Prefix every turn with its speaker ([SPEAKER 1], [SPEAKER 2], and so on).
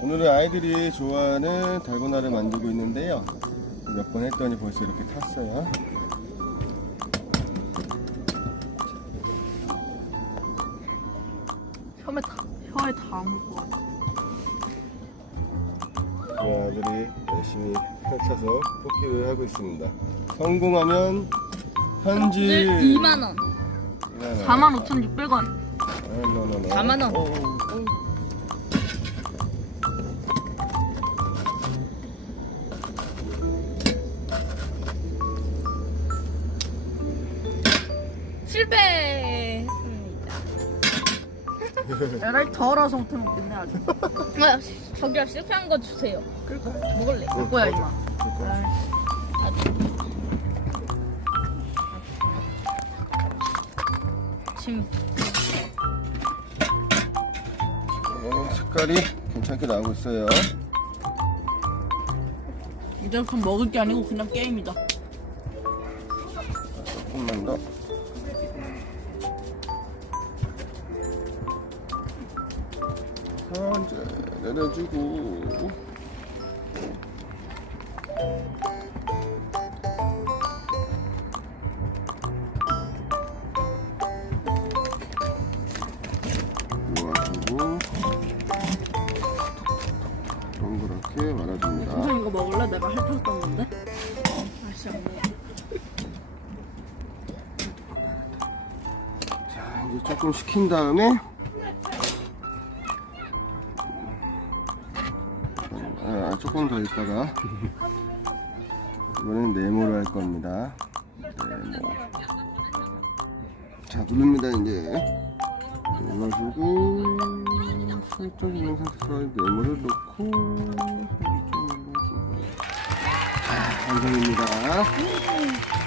[SPEAKER 1] 오늘은 아이들이 좋아하는 달고나를 만들고 있는데요. 몇 번 했더니 벌써 이렇게 탔어요.
[SPEAKER 2] 혀에 다, 혀에 다 묻고 같아.
[SPEAKER 1] 우리 아들이 열심히 펼쳐서 뽑기를 하고 있습니다. 성공하면 현질
[SPEAKER 3] 2만 원.
[SPEAKER 2] 45,600원.
[SPEAKER 3] 4만 원. 실패했습니다.
[SPEAKER 2] 에라이 더러워서 못해 먹겠네 아주.
[SPEAKER 3] 아, 저기요 실패한 거 주세요. 먹을래.
[SPEAKER 2] 뭐야 이마.
[SPEAKER 3] 지금
[SPEAKER 1] 어, 색깔이 괜찮게 나오고 있어요.
[SPEAKER 2] 이제 그럼 먹을 게 아니고 그냥 게임이다.
[SPEAKER 1] 조금만 더. 현재 내려주고 모아주고 동그랗게 말아줍니다.
[SPEAKER 2] 선생 이거 먹을래? 내가 건데. 아씨 안 먹어.
[SPEAKER 1] 자, 이제 조금 식힌 다음에 아, 조금 더 있다가 이번엔 네모를 할 겁니다. 네모. 자, 누릅니다 이제. 눌러주고 살짝 있는 상태에서 네모를 넣고 살짝 눌러주고 자, 완성입니다.